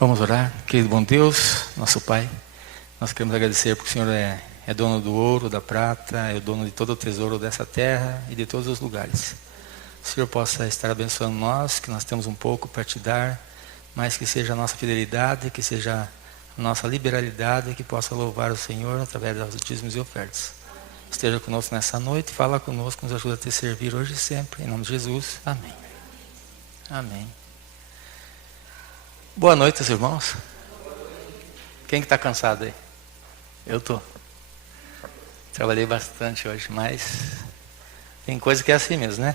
Vamos orar. Querido bom Deus, nosso Pai, nós queremos agradecer porque o Senhor é dono do ouro, da prata, é o dono de todo o tesouro dessa terra e de todos os lugares. O Senhor possa estar abençoando nós, que nós temos um pouco para te dar, mas que seja a nossa fidelidade, que seja a nossa liberalidade, que possa louvar o Senhor através dos dízimos e ofertas. Esteja conosco nessa noite, fala conosco, nos ajuda a te servir hoje e sempre. Em nome de Jesus, amém. Amém. Boa noite, irmãos. Quem que está cansado aí? Eu estou. Trabalhei bastante hoje, mas tem coisa que é assim mesmo, né?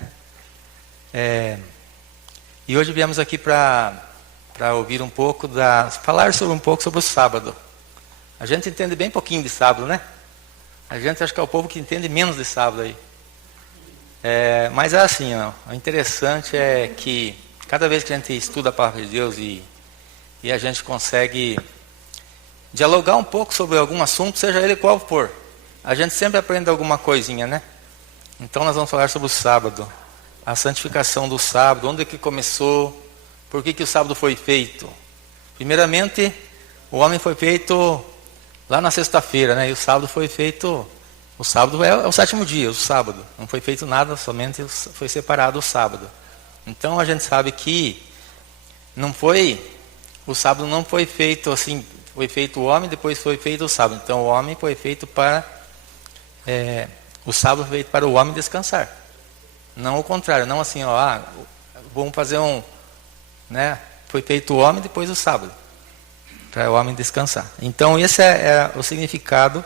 E hoje viemos aqui para ouvir um pouco, falar um pouco sobre o sábado. A gente entende bem pouquinho de sábado, né? A gente acha que é o povo que entende menos de sábado aí. Mas é assim, ó, o interessante é que cada vez que a gente estuda a palavra de Deus e a gente consegue dialogar um pouco sobre algum assunto, seja ele qual for, a gente sempre aprende alguma coisinha, né? Então nós vamos falar sobre o sábado, a santificação do sábado, onde que começou, por que o sábado foi feito. Primeiramente, o homem foi feito lá na sexta-feira, né? E o sábado foi feito, o sábado é o sétimo dia, o sábado. Não foi feito nada, somente foi separado o sábado. Então a gente sabe que o sábado não foi feito assim, foi feito o homem, depois foi feito o sábado. Então o homem foi feito o sábado foi feito para o homem descansar. Não o contrário, não assim, vamos fazer né? Foi feito o homem, depois o sábado, para o homem descansar. Então esse é o significado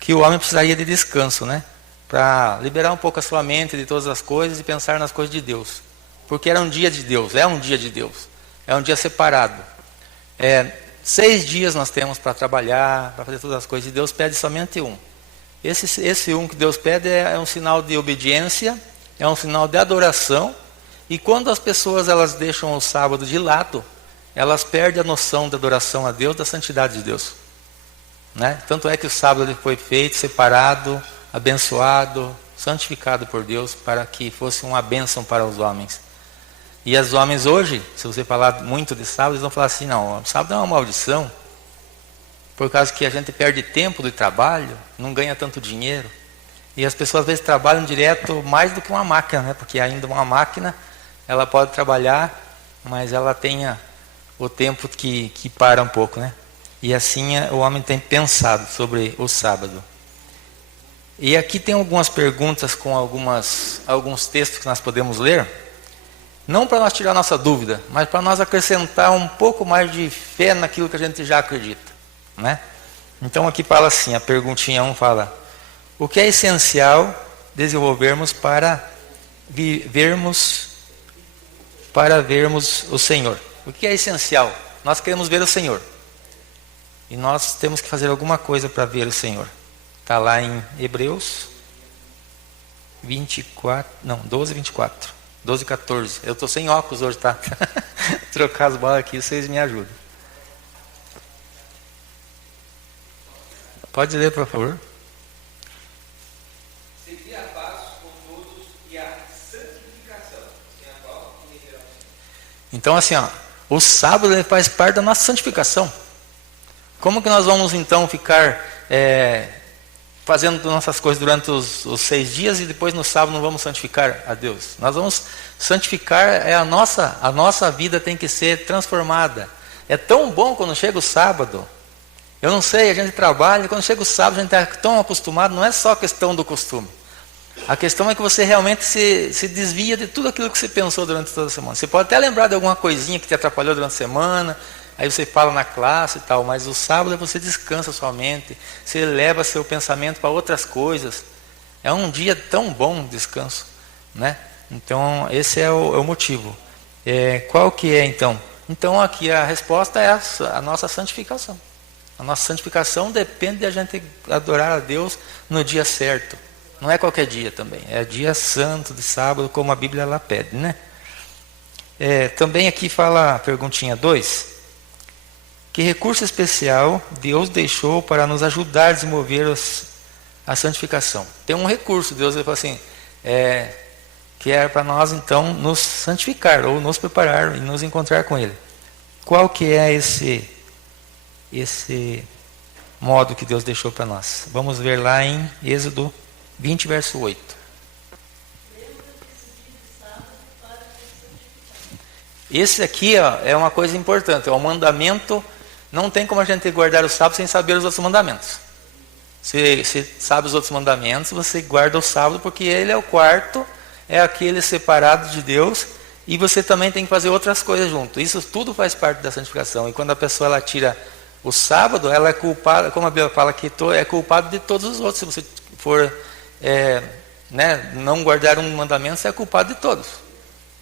que o homem precisaria de descanso, né? Para liberar um pouco a sua mente de todas as coisas e pensar nas coisas de Deus. Porque era um dia de Deus, é um dia de Deus, é um dia separado. 6 dias nós temos para trabalhar, para fazer todas as coisas, e Deus pede somente um. Esse um que Deus pede é um sinal de obediência, é um sinal de adoração, e quando as pessoas elas deixam o sábado de lado, elas perdem a noção da adoração a Deus, da santidade de Deus. Né? Tanto é que o sábado ele foi feito, separado, abençoado, santificado por Deus, para que fosse uma bênção para os homens. E os homens hoje, se você falar muito de sábado, eles vão falar assim, não, o sábado é uma maldição, por causa que a gente perde tempo do trabalho, não ganha tanto dinheiro, e as pessoas às vezes trabalham direto mais do que uma máquina, né? Porque ainda uma máquina, ela pode trabalhar, mas ela tem o tempo que para um pouco, né? E assim o homem tem pensado sobre o sábado. E aqui tem algumas perguntas com alguns textos que nós podemos ler, não para nós tirar nossa dúvida, mas para nós acrescentar um pouco mais de fé naquilo que a gente já acredita, né? Então aqui fala assim, a perguntinha 1 fala: o que é essencial desenvolvermos para vermos o Senhor? O que é essencial? Nós queremos ver o Senhor. E nós temos que fazer alguma coisa para ver o Senhor. Está lá em Hebreus 12, 24. 12, 14. Eu estou sem óculos hoje, tá? Trocar as bolas aqui, vocês me ajudam. Pode ler, por favor. Seguir a paz com todos e a santificação, sem a qual ninguém verá o Senhor. Então, assim, o sábado ele faz parte da nossa santificação. Como que nós vamos, então, ficar fazendo nossas coisas durante os 6 dias e depois no sábado não vamos santificar a Deus? Nós vamos santificar, a nossa vida tem que ser transformada. É tão bom quando chega o sábado. Eu não sei, a gente trabalha, quando chega o sábado a gente está tão acostumado, não é só a questão do costume. A questão é que você realmente se desvia de tudo aquilo que você pensou durante toda a semana. Você pode até lembrar de alguma coisinha que te atrapalhou durante a semana, aí você fala na classe e tal, mas o sábado você descansa sua mente, você leva seu pensamento para outras coisas. É um dia tão bom de descanso, né? Então esse é o motivo. Qual que é então? Então aqui a resposta é a nossa santificação. A nossa santificação depende de a gente adorar a Deus no dia certo. Não é qualquer dia também, é dia santo de sábado, como a Bíblia ela pede, né? Também aqui fala a perguntinha 2. Que recurso especial Deus deixou para nos ajudar a desenvolver a santificação? Tem um recurso, Deus falou assim, que é para nós então nos santificar, ou nos preparar e nos encontrar com Ele. qual que é esse modo que Deus deixou para nós? Vamos ver lá em Êxodo 20, verso 8. Esse aqui, ó, é uma coisa importante, é um mandamento. Não tem como a gente guardar o sábado sem saber os outros mandamentos. Se sabe os outros mandamentos, você guarda o sábado, porque ele é o quarto, é aquele separado de Deus, e você também tem que fazer outras coisas junto. Isso tudo faz parte da santificação. E quando a pessoa ela tira o sábado, ela é culpada, como a Bíblia fala aqui, é culpado de todos os outros. Se você for não guardar um mandamento, você é culpado de todos.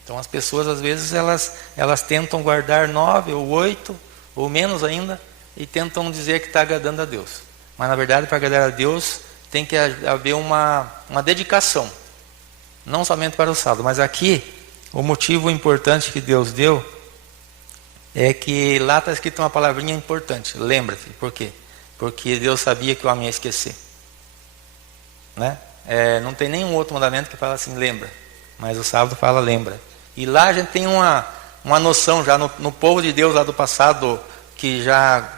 Então as pessoas às vezes elas tentam guardar 9 ou 8 ou menos ainda e tentam dizer que está agradando a Deus. Mas na verdade, para agradar a Deus tem que haver uma dedicação, não somente para o sábado. Mas aqui o motivo importante que Deus deu é que lá está escrito uma palavrinha importante: lembra-te. Por quê? Porque Deus sabia que o homem ia esquecer, né? Não tem nenhum outro mandamento que fala assim, lembra, mas o sábado fala lembra. E lá a gente tem uma noção já no povo de Deus lá do passado, que já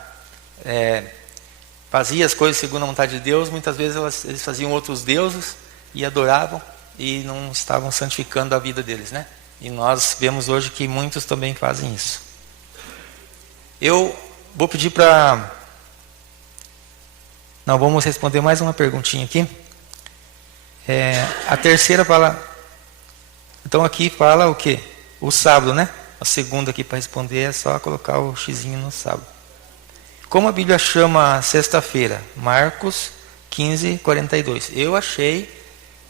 fazia as coisas segundo a vontade de Deus. Muitas vezes eles faziam outros deuses e adoravam e não estavam santificando a vida deles, né? E nós vemos hoje que muitos também fazem isso. Eu vou pedir para... Não, vamos responder mais uma perguntinha aqui. A terceira fala... Então aqui fala o quê? O sábado, né? A segunda aqui para responder é só colocar o xizinho no sábado. Como a Bíblia chama sexta-feira? Marcos 15, 42. Eu achei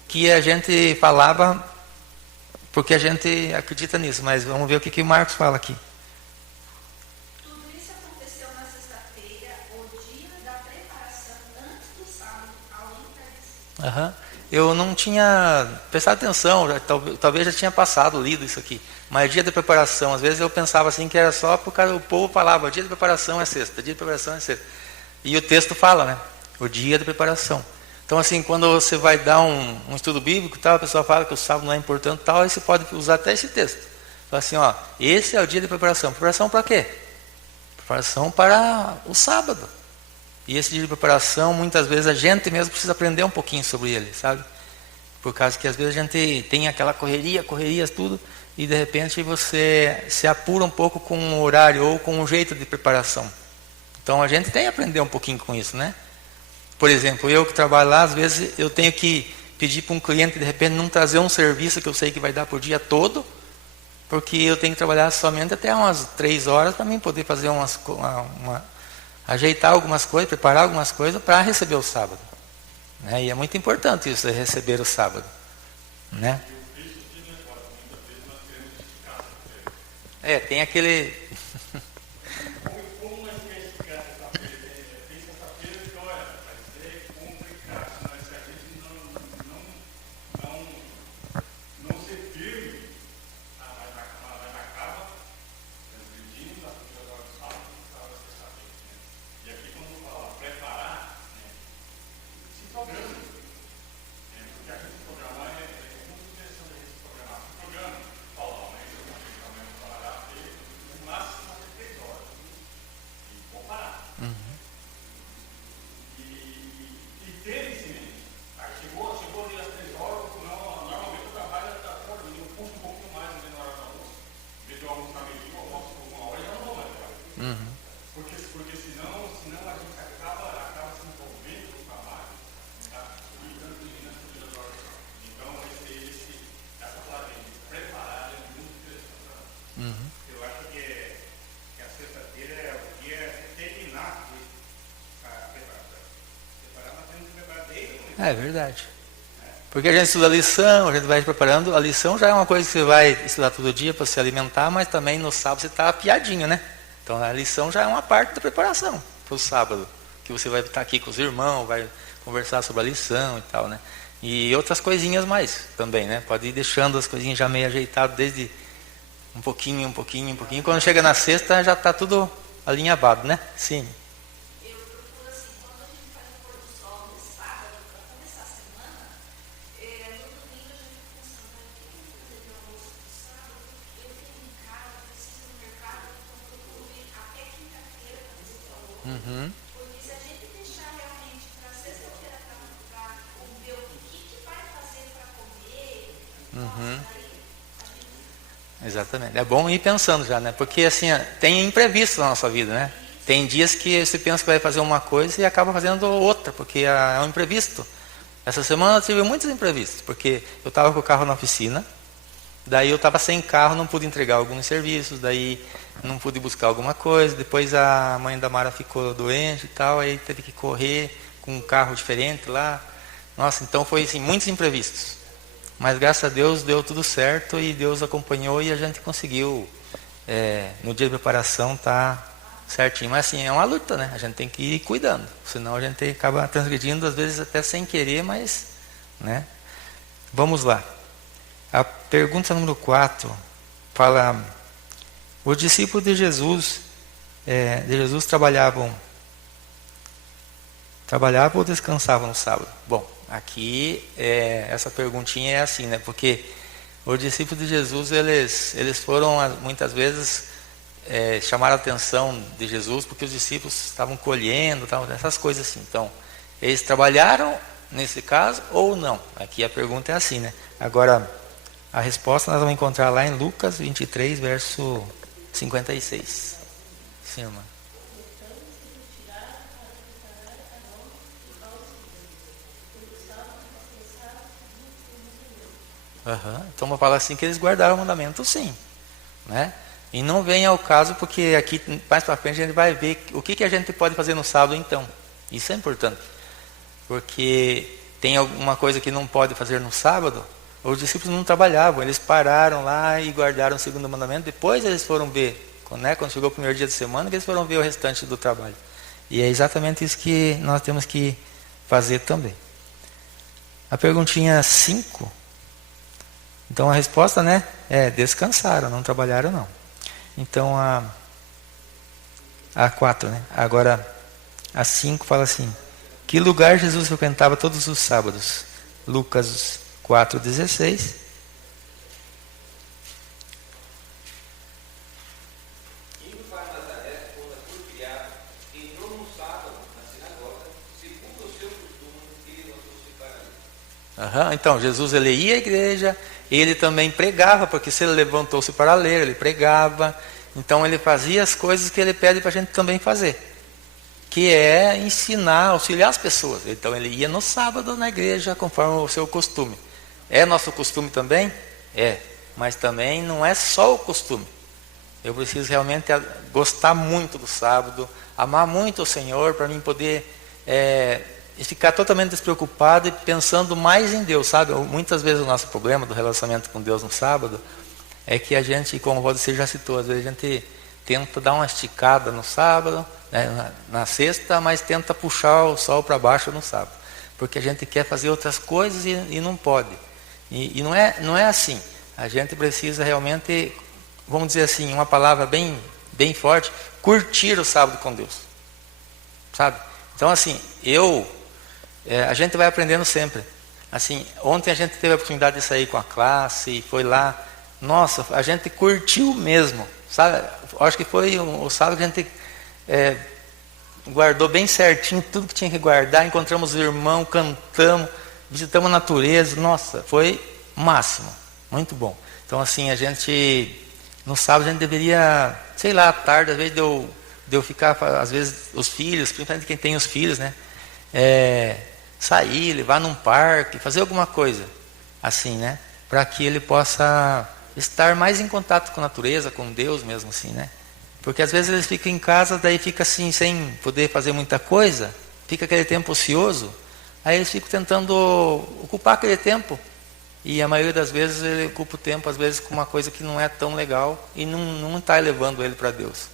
que a gente falava porque a gente acredita nisso, mas vamos ver o que o Marcos fala aqui. Tudo isso aconteceu na sexta-feira, o dia da preparação antes do sábado, ao entardecer. Eu não tinha prestado atenção, talvez já tinha passado, lido isso aqui. Mas dia da preparação, às vezes eu pensava assim que era só porque o povo falava, dia de preparação é sexta, dia de preparação é sexta. E o texto fala, né? O dia da preparação. Então assim, quando você vai dar um estudo bíblico, tal, a pessoa fala que o sábado não é importante, tal, aí você pode usar até esse texto. Fala assim, ó, esse é o dia de preparação. Preparação para quê? Preparação para o sábado. E esse dia de preparação, muitas vezes a gente mesmo precisa aprender um pouquinho sobre ele, sabe? Por causa que às vezes a gente tem aquela correria, tudo, e de repente você se apura um pouco com o horário ou com o jeito de preparação. Então a gente tem que aprender um pouquinho com isso, né? Por exemplo, eu que trabalho lá, às vezes eu tenho que pedir para um cliente de repente não trazer um serviço que eu sei que vai dar por dia todo, porque eu tenho que trabalhar somente até umas 3 horas para mim poder fazer ajeitar algumas coisas, preparar algumas coisas para receber o sábado, né? E é muito importante isso, receber o sábado, né? Tem aquele... Porque senão a gente acaba se envolvendo no trabalho, tá? E tanto de oração. Então, essa palavra de preparar é muito interessante. Eu acho que a sexta-feira é o dia de terminar a preparação. Preparar, nós temos que preparar desde o começo. É verdade. Porque a gente estuda a lição, a gente vai preparando. A lição já é uma coisa que você vai estudar todo dia para se alimentar, mas também no sábado você está apiadinho, né? Então a lição já é uma parte da preparação para o sábado, que você vai estar aqui com os irmãos, vai conversar sobre a lição e tal, né? E outras coisinhas mais também, né? Pode ir deixando as coisinhas já meio ajeitadas desde um pouquinho. Quando chega na sexta já está tudo alinhavado, né? Sim. Eu procuro assim, quando a gente faz o pôr do sol no sábado, para começar a semana, no domingo a gente fica pensando, o que eu vou fazer de almoço no sábado? Eu tenho em casa, preciso ir no mercado, então eu procuro Porque se a gente deixar realmente para sexta-feira para ver o que vai fazer para comer, nossa, aí Exatamente. É bom ir pensando já, né? Porque assim, tem imprevistos na nossa vida, né? Tem dias que você pensa que vai fazer uma coisa e acaba fazendo outra, porque é um imprevisto. Essa semana eu tive muitos imprevistos, porque eu estava com o carro na oficina, daí eu estava sem carro, não pude entregar alguns serviços, daí não pude buscar alguma coisa, depois a mãe da Mara ficou doente e tal, aí teve que correr com um carro diferente lá. Nossa, então foi assim, muitos imprevistos. Mas graças a Deus deu tudo certo e Deus acompanhou e a gente conseguiu, no dia de preparação, tá certinho. Mas assim, é uma luta, né? A gente tem que ir cuidando, senão a gente acaba transgredindo, às vezes até sem querer, mas, né? Vamos lá. A pergunta número 4 fala: os discípulos de Jesus trabalhavam ou descansavam no sábado? Bom, aqui essa perguntinha é assim, né? Porque os discípulos de Jesus, eles foram muitas vezes chamaram a atenção de Jesus porque os discípulos estavam colhendo, essas coisas assim. Então, eles trabalharam nesse caso ou não? Aqui a pergunta é assim, né? Agora, a resposta nós vamos encontrar lá em Lucas 23, verso 56. Sim, irmã. Então, uma fala assim que eles guardaram o mandamento, sim, né? E não vem ao caso, porque aqui mais para frente a gente vai ver o que a gente pode fazer no sábado então. Isso é importante, porque tem alguma coisa que não pode fazer no sábado. Os discípulos não trabalhavam, eles pararam lá e guardaram o segundo mandamento. Depois eles foram ver, quando chegou o primeiro dia de semana, que eles foram ver o restante do trabalho. E é exatamente isso que nós temos que fazer também. A perguntinha 5. Então a resposta, né, descansaram, não trabalharam não. Então a 4, né? Agora a 5 fala assim: que lugar Jesus frequentava todos os sábados? Lucas 4:16. Indo para Nazaré, onde foi criado, entrou no sábado na sinagoga, segundo o seu costume, e levantou-se para ler. Então Jesus, ele ia à igreja, ele também pregava, porque se ele levantou-se para ler, ele pregava. Então ele fazia as coisas que ele pede para a gente também fazer, que é ensinar, auxiliar as pessoas. Então ele ia no sábado na igreja, conforme o seu costume. É nosso costume também? Mas também não é só o costume. Eu preciso realmente gostar muito do sábado, amar muito o Senhor, para mim poder ficar totalmente despreocupado e pensando mais em Deus, sabe? Muitas vezes o nosso problema do relacionamento com Deus no sábado é que a gente, como você já citou, às vezes a gente tenta dar uma esticada no sábado, né, na sexta, mas tenta puxar o sol para baixo no sábado, porque a gente quer fazer outras coisas e não pode. E não é assim. A gente precisa realmente, vamos dizer assim, uma palavra bem, bem forte, curtir o sábado com Deus, sabe? Então assim, a gente vai aprendendo sempre. Assim, ontem a gente teve a oportunidade de sair com a classe e foi lá. Nossa, a gente curtiu mesmo, sabe? Acho que foi o sábado que a gente guardou bem certinho tudo que tinha que guardar. Encontramos o irmão, cantamos, visitamos a natureza. Nossa, foi o máximo, muito bom. Então assim, no sábado a gente deveria, sei lá, à tarde, às vezes de eu ficar, às vezes os filhos, principalmente quem tem os filhos, né? Sair, levar num parque, fazer alguma coisa assim, né? Para que ele possa estar mais em contato com a natureza, com Deus mesmo, assim, né? Porque às vezes eles ficam em casa, daí fica assim, sem poder fazer muita coisa, fica aquele tempo ocioso, aí eles ficam tentando ocupar aquele tempo, e a maioria das vezes ele ocupa o tempo, às vezes, com uma coisa que não é tão legal, e não está elevando ele para Deus.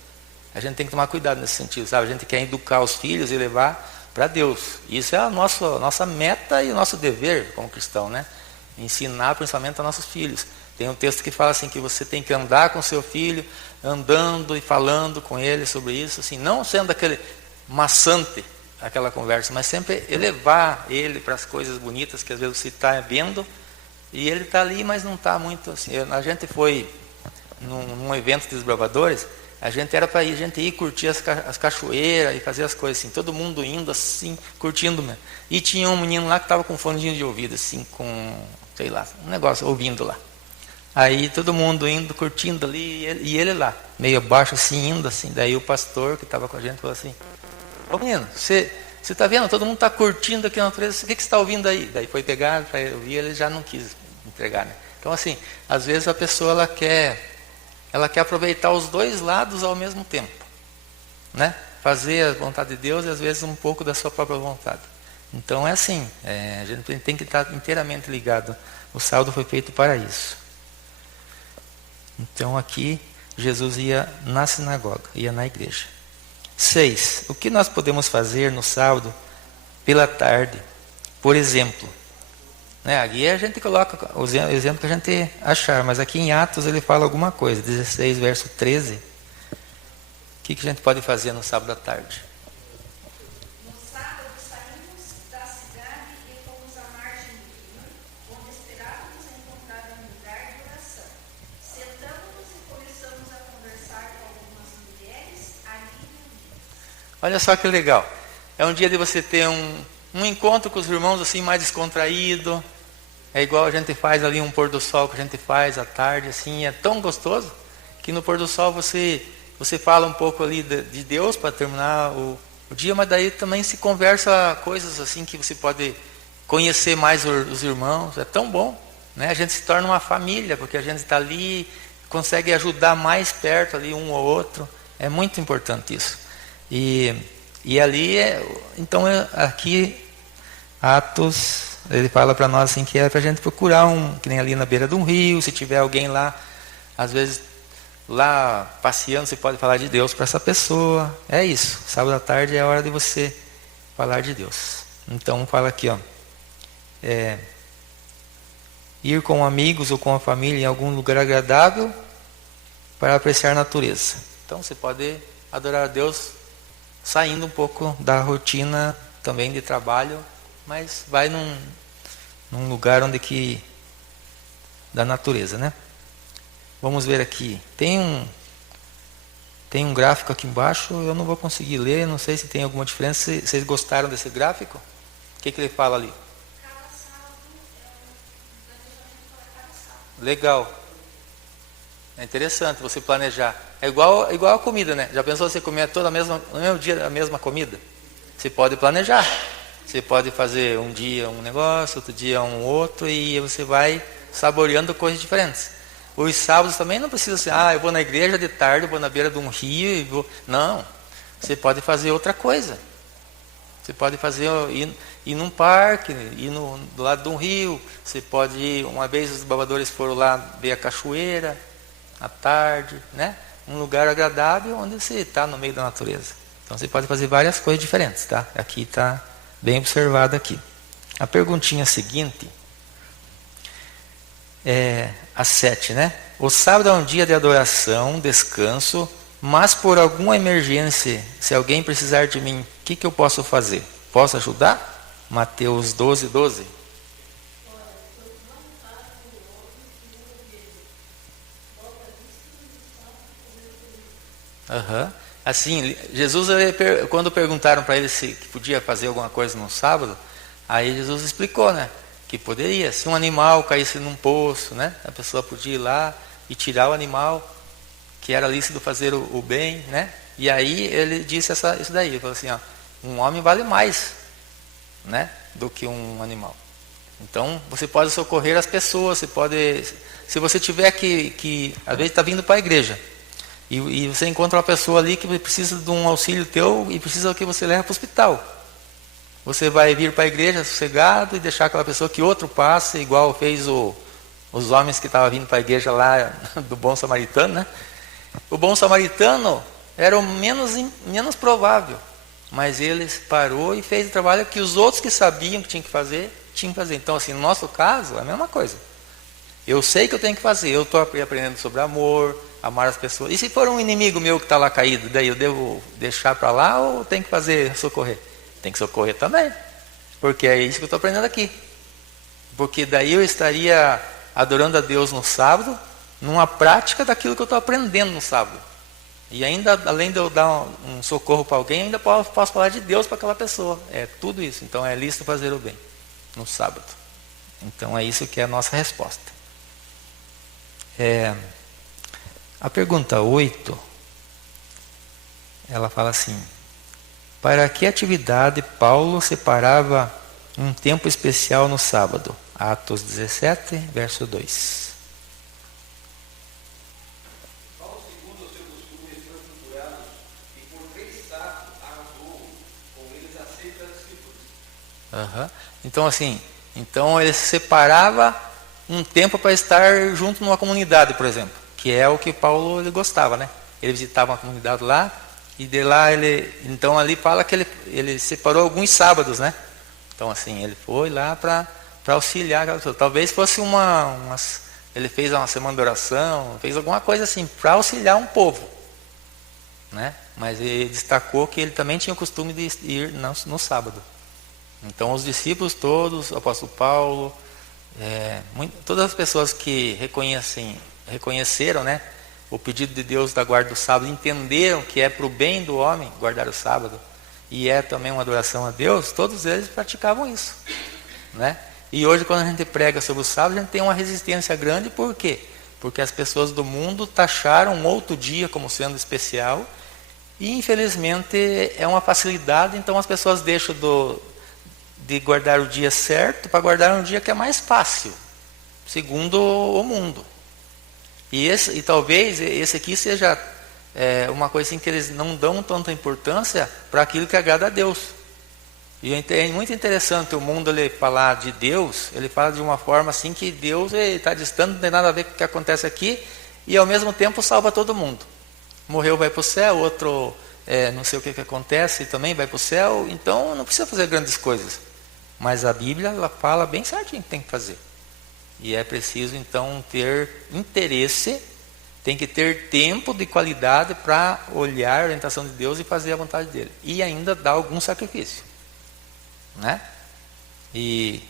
A gente tem que tomar cuidado nesse sentido, sabe? A gente quer educar os filhos e levar para Deus. Isso é a nossa meta e o nosso dever como cristão, né? Ensinar principalmente a nossos filhos. Tem um texto que fala assim, que você tem que andar com seu filho, andando e falando com ele sobre isso, assim, não sendo aquele maçante, aquela conversa, mas sempre elevar ele para as coisas bonitas que às vezes você está vendo, e ele está ali, mas não está muito assim. A gente foi num evento de desbravadores, A gente era para ir, a gente ir curtir as cachoeiras e fazer as coisas assim, todo mundo indo assim, curtindo mesmo. E tinha um menino lá que estava com fonezinho de ouvido, assim, com, sei lá, um negócio, ouvindo lá. Aí todo mundo indo, curtindo ali, e ele lá, meio baixo assim, indo assim. Daí o pastor que estava com a gente falou assim: ô menino, você está vendo? Todo mundo está curtindo aqui na natureza, o que você está ouvindo aí? Daí foi pegar para ele ouvir, ele já não quis entregar, né? Então assim, às vezes a pessoa ela quer aproveitar os dois lados ao mesmo tempo, né? Fazer a vontade de Deus e às vezes um pouco da sua própria vontade. Então é assim, a gente tem que estar inteiramente ligado. O sábado foi feito para isso. Então aqui Jesus ia na sinagoga, ia na igreja. 6. O que nós podemos fazer no sábado pela tarde? Por exemplo, né, aqui a gente coloca o exemplo que a gente achar, mas aqui em Atos ele fala alguma coisa, 16, verso 13. O que a gente pode fazer no sábado à tarde? No sábado saímos da cidade e fomos à margem do rio, onde esperávamos encontrar um lugar de oração. Sentamos-nos e começamos a conversar com algumas mulheres ali reunidas. Olha só que legal. É um dia de você ter um encontro com os irmãos assim mais descontraído. É igual a gente faz ali um pôr do sol que a gente faz à tarde, assim, é tão gostoso que no pôr do sol você fala um pouco ali de Deus para terminar o dia, mas daí também se conversa coisas assim que você pode conhecer mais os irmãos. É tão bom, né? A gente se torna uma família, porque a gente está ali, consegue ajudar mais perto ali um ao outro. É muito importante isso. E ali, então aqui Atos, ele fala para nós assim que é para a gente procurar que nem ali na beira de um rio, se tiver alguém lá, às vezes lá passeando, você pode falar de Deus para essa pessoa. É isso, sábado à tarde é a hora de você falar de Deus. Então fala aqui, ó, ir com amigos ou com a família em algum lugar agradável para apreciar a natureza. Então você pode adorar a Deus saindo um pouco da rotina também de trabalho, mas vai num lugar onde da natureza, né? Vamos ver aqui. Tem um gráfico aqui embaixo, eu não vou conseguir ler, não sei se tem alguma diferença. Vocês gostaram desse gráfico? O que ele fala ali? Cada sábado é planejamento para cada sábado. Legal. É interessante você planejar. É igual a comida, né? Já pensou você comer no mesmo dia a mesma comida? Você pode planejar. Você pode fazer um dia um negócio, outro dia um outro, e você vai saboreando coisas diferentes. Os sábados também não precisa ser, eu vou na igreja de tarde, eu vou na beira de um rio e vou. Não. Você pode fazer outra coisa. Você pode fazer ir num parque, ir do lado de um rio. Você pode ir, uma vez os babadores foram lá ver a cachoeira à tarde, né? Um lugar agradável onde você está no meio da natureza. Então você pode fazer várias coisas diferentes, tá? Aqui está bem observado aqui. A perguntinha seguinte é a 7, né? O sábado é um dia de adoração, descanso, mas por alguma emergência, se alguém precisar de mim, o que eu posso fazer? Posso ajudar? Mateus 12, 12. Assim, Jesus, quando perguntaram para ele se podia fazer alguma coisa no sábado, aí Jesus explicou, né? Que poderia. Se um animal caísse num poço, né? A pessoa podia ir lá e tirar o animal, que era lícito fazer o bem, né? E aí ele disse isso daí, ele falou assim, um homem vale mais, né? Do que um animal. Então, você pode socorrer as pessoas, se você tiver que às vezes está vindo para a igreja, e você encontra uma pessoa ali que precisa de um auxílio teu e precisa que você leve para o hospital. Você vai vir para a igreja sossegado e deixar aquela pessoa que outro passe, igual fez os homens que estavam vindo para a igreja lá do bom samaritano, né? O bom samaritano era o menos provável, mas ele parou e fez o trabalho que os outros que sabiam que tinham que fazer. Então, assim, no nosso caso, é a mesma coisa. Eu sei que eu tenho que fazer, eu estou aprendendo sobre amor, amar as pessoas. E se for um inimigo meu que está lá caído, daí eu devo deixar para lá ou tenho que socorrer? Tem que socorrer também, porque é isso que eu estou aprendendo aqui. Porque daí eu estaria adorando a Deus no sábado, numa prática daquilo que eu estou aprendendo no sábado. E ainda, além de eu dar um socorro para alguém, ainda posso falar de Deus para aquela pessoa. É tudo isso. Então é lícito fazer o bem no sábado. Então é isso que é a nossa resposta. A pergunta 8, ela fala assim: para que atividade Paulo separava um tempo especial no sábado? Atos 17, verso 2. Paulo, segundo o seu costume, estruturados e por 3 sábados arrasou com eles a seita dos discípulos. Então assim, ele separava um tempo para estar junto numa comunidade, por exemplo, que é o que Paulo ele gostava, né? Ele visitava uma comunidade lá, e de lá então ali fala que ele separou alguns sábados, né? Então assim, ele foi lá para auxiliar aquela pessoa. Talvez fosse ele fez uma semana de oração, fez alguma coisa assim, para auxiliar um povo, né? Mas ele destacou que ele também tinha o costume de ir no sábado. Então os discípulos todos, o apóstolo Paulo, todas as pessoas que reconheceram, né, o pedido de Deus da guarda do sábado, entenderam que é para o bem do homem guardar o sábado, e é também uma adoração a Deus, todos eles praticavam isso, né? E hoje, quando a gente prega sobre o sábado, a gente tem uma resistência grande. Por quê? Porque as pessoas do mundo taxaram um outro dia como sendo especial, e infelizmente é uma facilidade, então as pessoas deixam de guardar o dia certo para guardar um dia que é mais fácil, segundo o mundo. E talvez esse aqui seja uma coisa assim que eles não dão tanta importância para aquilo que agrada a Deus. E é muito interessante o mundo ele falar de Deus, ele fala de uma forma assim que Deus está distante, não tem nada a ver com o que acontece aqui, e ao mesmo tempo salva todo mundo. Morreu, vai para o céu, outro não sei o que acontece, também vai para o céu, então não precisa fazer grandes coisas. Mas a Bíblia ela fala bem certinho o que tem que fazer. E é preciso então ter interesse, tem que ter tempo de qualidade para olhar a orientação de Deus e fazer a vontade dele. E ainda dar algum sacrifício, né? E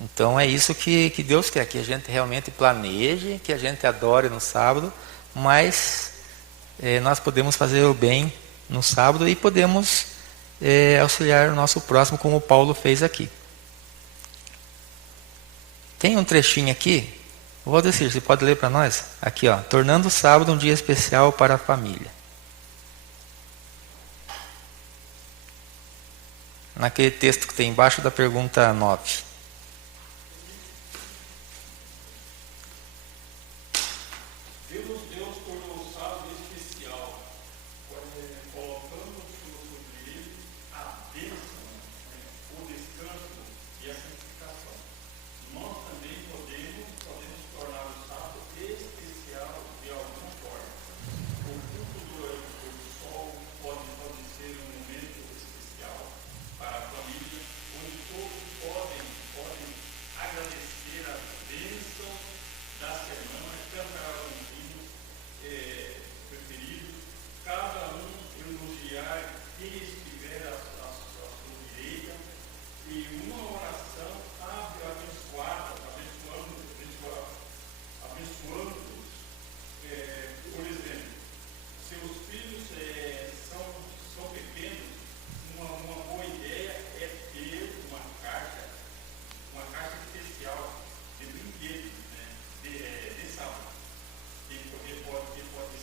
então é isso que Deus quer, que a gente realmente planeje, que a gente adore no sábado, mas nós podemos fazer o bem no sábado e podemos auxiliar o nosso próximo, como Paulo fez aqui. Tem um trechinho aqui, vou dizer, você pode ler para nós? Aqui, ó, tornando o sábado um dia especial para a família. Naquele texto que tem embaixo da pergunta 9. Deus tornou o sábado especial, colocando sobre ele a bênção, o descanso e a santificação. Nós também podemos tornar o sábado especial de alguma forma. O culto durante o pôr do sol pode ser um momento especial para a família, onde todos podem agradecer a bênção da semana, cantar alguns hinos preferidos, cada um elogiar quem estiver à sua direita, e uma oração abençoando-os. Por exemplo, seus filhos são pequenos, uma boa ideia é ter uma caixa especial de brinquedos, né, de sábado, que pode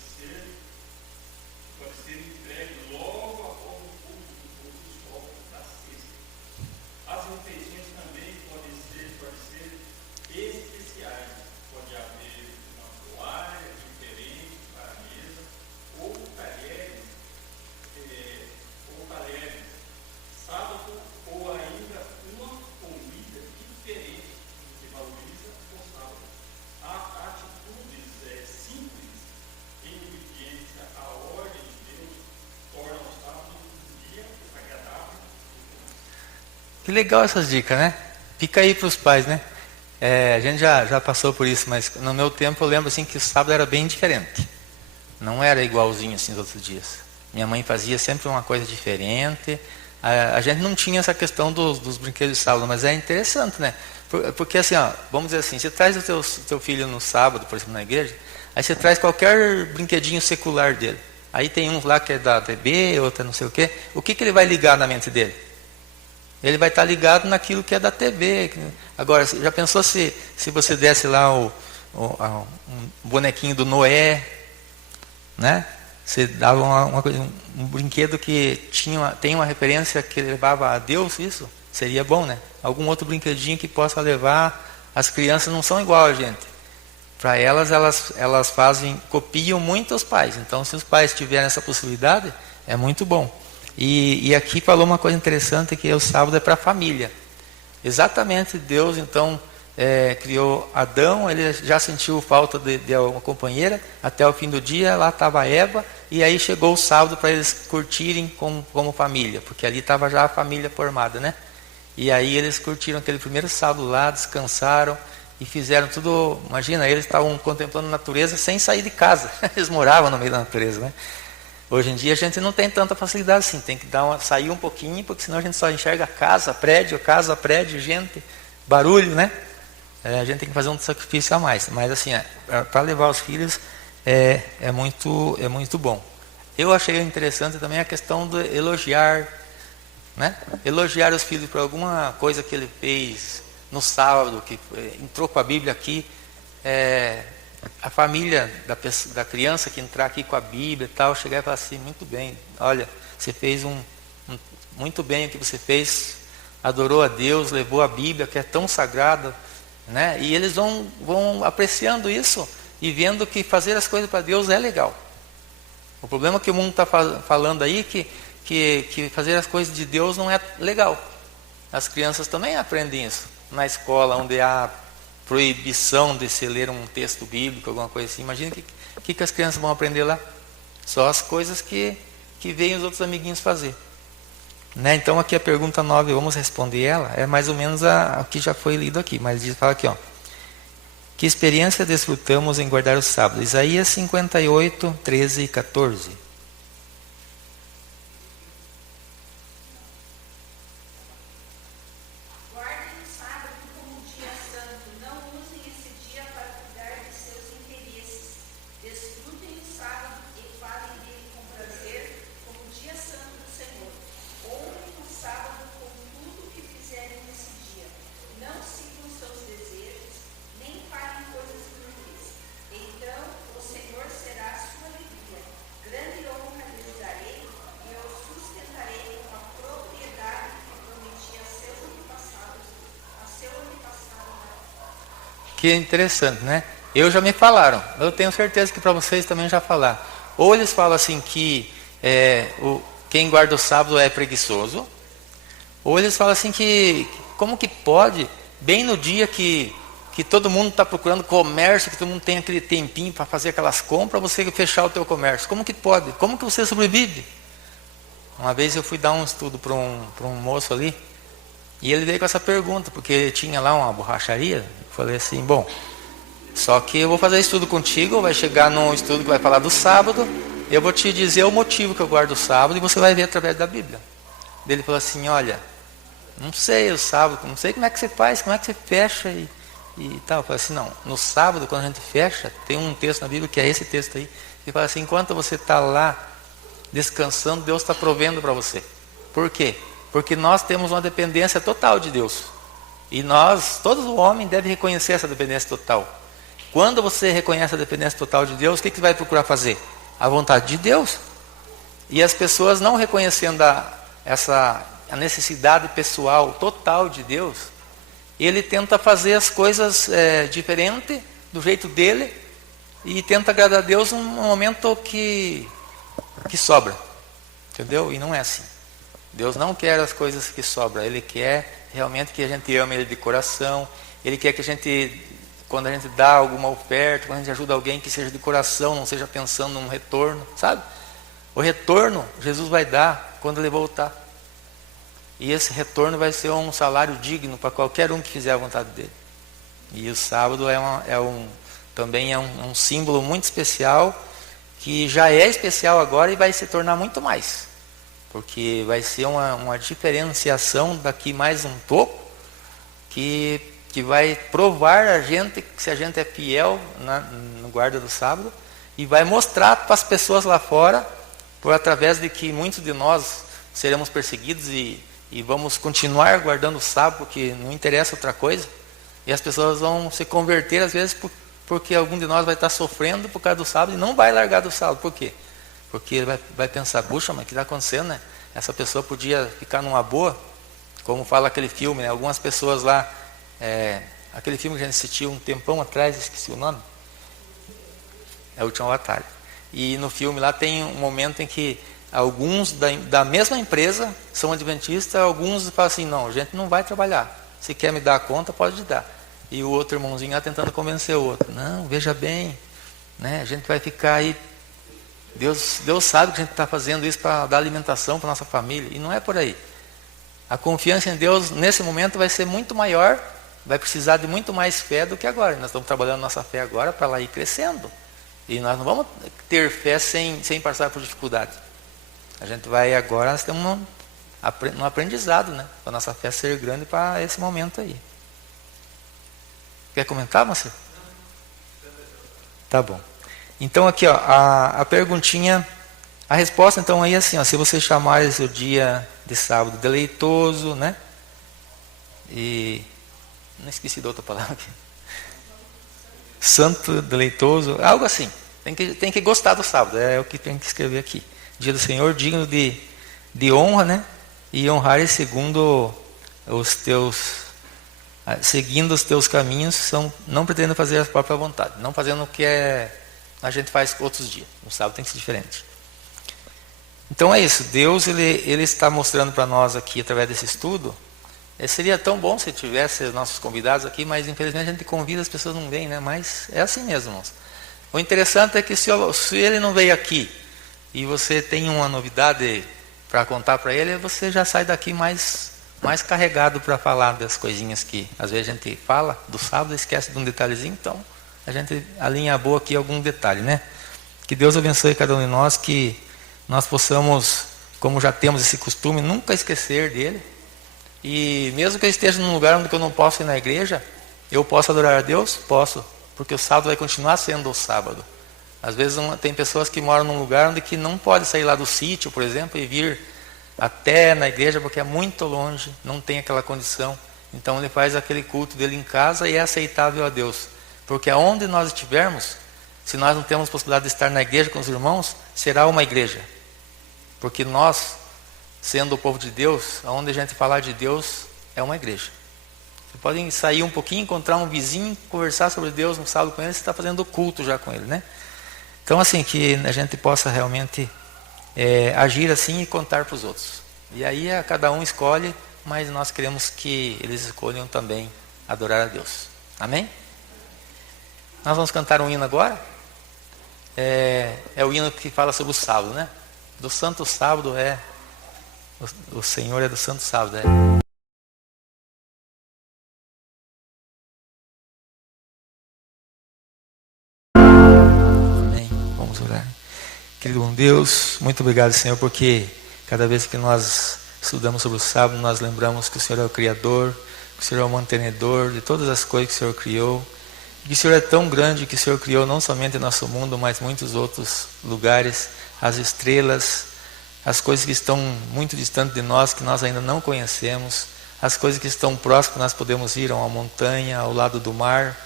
ser entregue logo após o pôr do sol da sexta. As refeições também podem ser especiais. Pode haver uma toalha diferente para a mesa, ou talheres, sábado, ou ainda uma comida diferente que valoriza o sábado. Há atitudes simples em obediência à ordem de Deus tornam o sábado um dia agradável. Que legal essas dicas, né? Fica aí para os pais, né? A gente já passou por isso, mas no meu tempo eu lembro assim que o sábado era bem diferente. Não era igualzinho assim os outros dias. Minha mãe fazia sempre uma coisa diferente. A gente não tinha essa questão dos brinquedos de sábado, mas é interessante, né? Porque assim, ó, vamos dizer assim, você traz o teu filho no sábado, por exemplo, na igreja, aí você traz qualquer brinquedinho secular dele. Aí tem uns lá que é da TV, outro não sei o quê. O que ele vai ligar na mente dele? Ele vai estar ligado naquilo que é da TV. Agora, já pensou se você desse lá um bonequinho do Noé, né? Você dava um brinquedo que tem uma referência que levava a Deus, isso seria bom, né? Algum outro brinquedinho que possa levar. As crianças não são igual a gente. Para elas copiam muito os pais. Então, se os pais tiverem essa possibilidade, é muito bom. E aqui falou uma coisa interessante, que o sábado é para a família. Exatamente, Deus então criou Adão, ele já sentiu falta de uma companheira, até o fim do dia, lá estava Eva, e aí chegou o sábado para eles curtirem como família, porque ali estava já a família formada, né? E aí eles curtiram aquele primeiro sábado lá, descansaram, e fizeram tudo, imagina, eles estavam contemplando a natureza sem sair de casa, eles moravam no meio da natureza, né? Hoje em dia a gente não tem tanta facilidade assim, tem que sair um pouquinho, porque senão a gente só enxerga casa, prédio, gente, barulho, né? A gente tem que fazer um sacrifício a mais, mas assim, para levar os filhos é muito bom. Eu achei interessante também a questão do elogiar, né? Elogiar os filhos por alguma coisa que ele fez no sábado, que entrou com a Bíblia aqui, a família da criança que entrar aqui com a Bíblia e tal, chegar e falar assim, muito bem, olha, você fez muito bem o que você fez, adorou a Deus, levou a Bíblia, que é tão sagrada, né? E eles vão apreciando isso e vendo que fazer as coisas para Deus é legal. O problema que o mundo está falando aí, que fazer as coisas de Deus não é legal. As crianças também aprendem isso. Na escola, onde há proibição de se ler um texto bíblico, alguma coisa assim. Imagina o que as crianças vão aprender lá. Só as coisas que veem os outros amiguinhos fazer. Né? Então aqui a pergunta 9, vamos responder ela, é mais ou menos o que já foi lido aqui, mas fala aqui, ó. Que experiência desfrutamos em guardar o sábado? Isaías 58, 13 e 14. Que interessante, né? Eu já me falaram, eu tenho certeza que para vocês também já falaram. Ou eles falam assim que quem guarda o sábado é preguiçoso, ou eles falam assim que como que pode, bem no dia que todo mundo está procurando comércio, que todo mundo tem aquele tempinho para fazer aquelas compras, você fechar o teu comércio. Como que pode? Como que você sobrevive? Uma vez eu fui dar um estudo para um moço ali, e ele veio com essa pergunta, porque tinha lá uma borracharia. Eu falei assim, bom, só que eu vou fazer estudo contigo, vai chegar num estudo que vai falar do sábado, eu vou te dizer o motivo que eu guardo o sábado, e você vai ver através da Bíblia. Ele falou assim, olha, não sei o sábado, não sei como é que você faz, como é que você fecha e tal. Eu falei assim, não, no sábado, quando a gente fecha, tem um texto na Bíblia, que é esse texto aí, ele fala assim, enquanto você está lá descansando, Deus está provendo para você. Por quê? Porque nós temos uma dependência total de Deus. E todo o homem deve reconhecer essa dependência total. Quando você reconhece a dependência total de Deus, o que você vai procurar fazer? A vontade de Deus. E as pessoas não reconhecendo a necessidade pessoal total de Deus, ele tenta fazer as coisas diferente, do jeito dele, e tenta agradar a Deus num momento que sobra. Entendeu? E não é assim. Deus não quer as coisas que sobram, Ele quer realmente que a gente ame Ele de coração, Ele quer que a gente, quando a gente dá alguma oferta, quando a gente ajuda alguém, que seja de coração, não seja pensando num retorno, sabe? O retorno Jesus vai dar quando Ele voltar. E esse retorno vai ser um salário digno para qualquer um que fizer a vontade dEle. E o sábado também é um símbolo muito especial, que já é especial agora e vai se tornar muito mais. Porque vai ser uma diferenciação daqui mais um pouco, que vai provar a gente se a gente é fiel no guarda do sábado, e vai mostrar para as pessoas lá fora por através de que muitos de nós seremos perseguidos e vamos continuar guardando o sábado, porque não interessa outra coisa, e as pessoas vão se converter às vezes porque algum de nós vai estar sofrendo por causa do sábado e não vai largar do sábado. Por quê? Porque ele vai pensar, puxa, mas o que está acontecendo, né? Essa pessoa podia ficar numa boa, como fala aquele filme, né? Algumas pessoas lá, aquele filme que a gente assistiu um tempão atrás, esqueci o nome, é o Última Batalha. E no filme lá tem um momento em que alguns da mesma empresa são adventistas, alguns falam assim, não, a gente não vai trabalhar, se quer me dar a conta, pode dar. E o outro irmãozinho lá tentando convencer o outro, não, veja bem, né? A gente vai ficar aí, Deus sabe que a gente está fazendo isso para dar alimentação para a nossa família, e não é por aí. A confiança em Deus nesse momento vai ser muito maior, vai precisar de muito mais fé do que agora. Nós estamos trabalhando nossa fé agora para ela ir crescendo, e nós não vamos ter fé sem passar por dificuldade. A gente vai agora, nós estamos num aprendizado, né? Para a nossa fé ser grande para esse momento aí. Quer comentar, Marcelo? Tá bom. Então aqui, ó, a perguntinha, a resposta então aí é assim, ó, se você chamar esse dia de sábado deleitoso, né? E não esqueci da outra palavra aqui. Santo, deleitoso, algo assim. Tem que gostar do sábado, é o que tem que escrever aqui. Dia do Senhor, digno de honra, né? E honrar segundo seguindo os teus caminhos, não pretendendo fazer a própria vontade, não fazendo o que a gente faz outros dias. O sábado tem que ser diferente. Então é isso, Deus ele está mostrando para nós aqui, através desse estudo. Seria tão bom se tivesse nossos convidados aqui, mas infelizmente a gente convida, as pessoas não vêm, né? Mas é assim mesmo, irmãos. O interessante é que se ele não veio aqui e você tem uma novidade para contar para ele, você já sai daqui mais carregado para falar das coisinhas que às vezes a gente fala do sábado, esquece de um detalhezinho, então a gente alinha boa aqui algum detalhe, né? Que Deus abençoe cada um de nós, que nós possamos, como já temos esse costume, nunca esquecer dele. E mesmo que eu esteja num lugar onde eu não posso ir na igreja, eu posso adorar a Deus? Posso, porque o sábado vai continuar sendo o sábado. Às vezes tem pessoas que moram num lugar onde que não pode sair lá do sítio, por exemplo, e vir até na igreja, porque é muito longe, não tem aquela condição. Então ele faz aquele culto dele em casa e é aceitável a Deus. Porque aonde nós estivermos, se nós não temos possibilidade de estar na igreja com os irmãos, será uma igreja. Porque nós, sendo o povo de Deus, aonde a gente falar de Deus, é uma igreja. Você pode sair um pouquinho, encontrar um vizinho, conversar sobre Deus no sábado com ele, você está fazendo culto já com ele, né? Então assim, que a gente possa realmente agir assim e contar para os outros. E aí cada um escolhe, mas nós queremos que eles escolham também adorar a Deus. Amém? Nós vamos cantar um hino agora. É o hino que fala sobre o sábado, né? Do Santo Sábado o Senhor é do Santo Sábado. Amém. Vamos orar. Querido bom Deus, muito obrigado, Senhor, porque cada vez que nós estudamos sobre o sábado, nós lembramos que o Senhor é o Criador, que o Senhor é o mantenedor de todas as coisas que o Senhor criou, e que o Senhor é tão grande que o Senhor criou não somente nosso mundo, mas muitos outros lugares, as estrelas, as coisas que estão muito distantes de nós, que nós ainda não conhecemos, as coisas que estão próximas, nós podemos ir a uma montanha, ao lado do mar,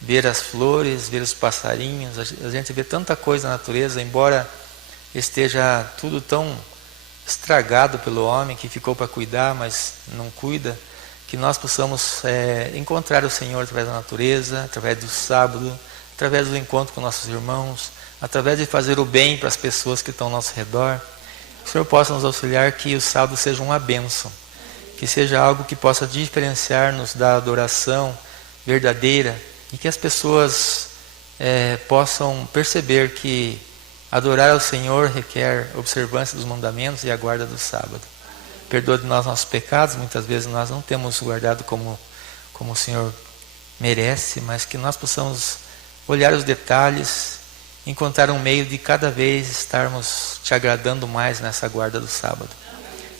ver as flores, ver os passarinhos, a gente vê tanta coisa na natureza, embora esteja tudo tão estragado pelo homem, que ficou para cuidar, mas não cuida, que nós possamos encontrar o Senhor através da natureza, através do sábado, através do encontro com nossos irmãos, através de fazer o bem para as pessoas que estão ao nosso redor. Que o Senhor possa nos auxiliar, que o sábado seja uma bênção, que seja algo que possa diferenciar-nos da adoração verdadeira, e que as pessoas possam perceber que adorar ao Senhor requer observância dos mandamentos e a guarda do sábado. Perdoa de nós nossos pecados, muitas vezes nós não temos guardado como o Senhor merece, mas que nós possamos olhar os detalhes, encontrar um meio de cada vez estarmos te agradando mais nessa guarda do sábado.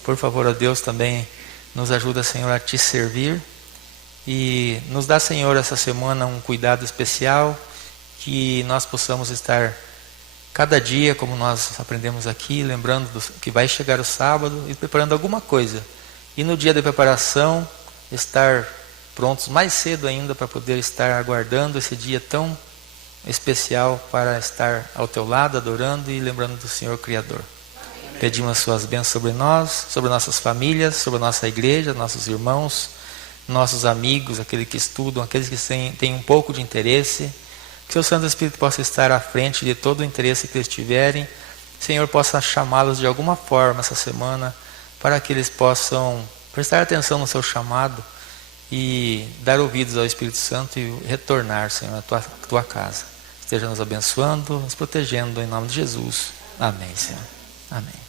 Por favor, ó Deus, também nos ajuda, Senhor, a te servir, e nos dá, Senhor, essa semana um cuidado especial, que nós possamos estar cada dia, como nós aprendemos aqui, lembrando que vai chegar o sábado e preparando alguma coisa. E no dia da preparação, estar prontos mais cedo ainda para poder estar aguardando esse dia tão especial para estar ao teu lado, adorando e lembrando do Senhor Criador. Pedimos as suas bênçãos sobre nós, sobre nossas famílias, sobre a nossa igreja, nossos irmãos, nossos amigos, aqueles que estudam, aqueles que têm um pouco de interesse. Que o Santo Espírito possa estar à frente de todo o interesse que eles tiverem. O Senhor possa chamá-los de alguma forma essa semana, para que eles possam prestar atenção no seu chamado e dar ouvidos ao Espírito Santo e retornar, Senhor, à tua casa. Esteja nos abençoando, nos protegendo, em nome de Jesus. Amém, Senhor. Amém.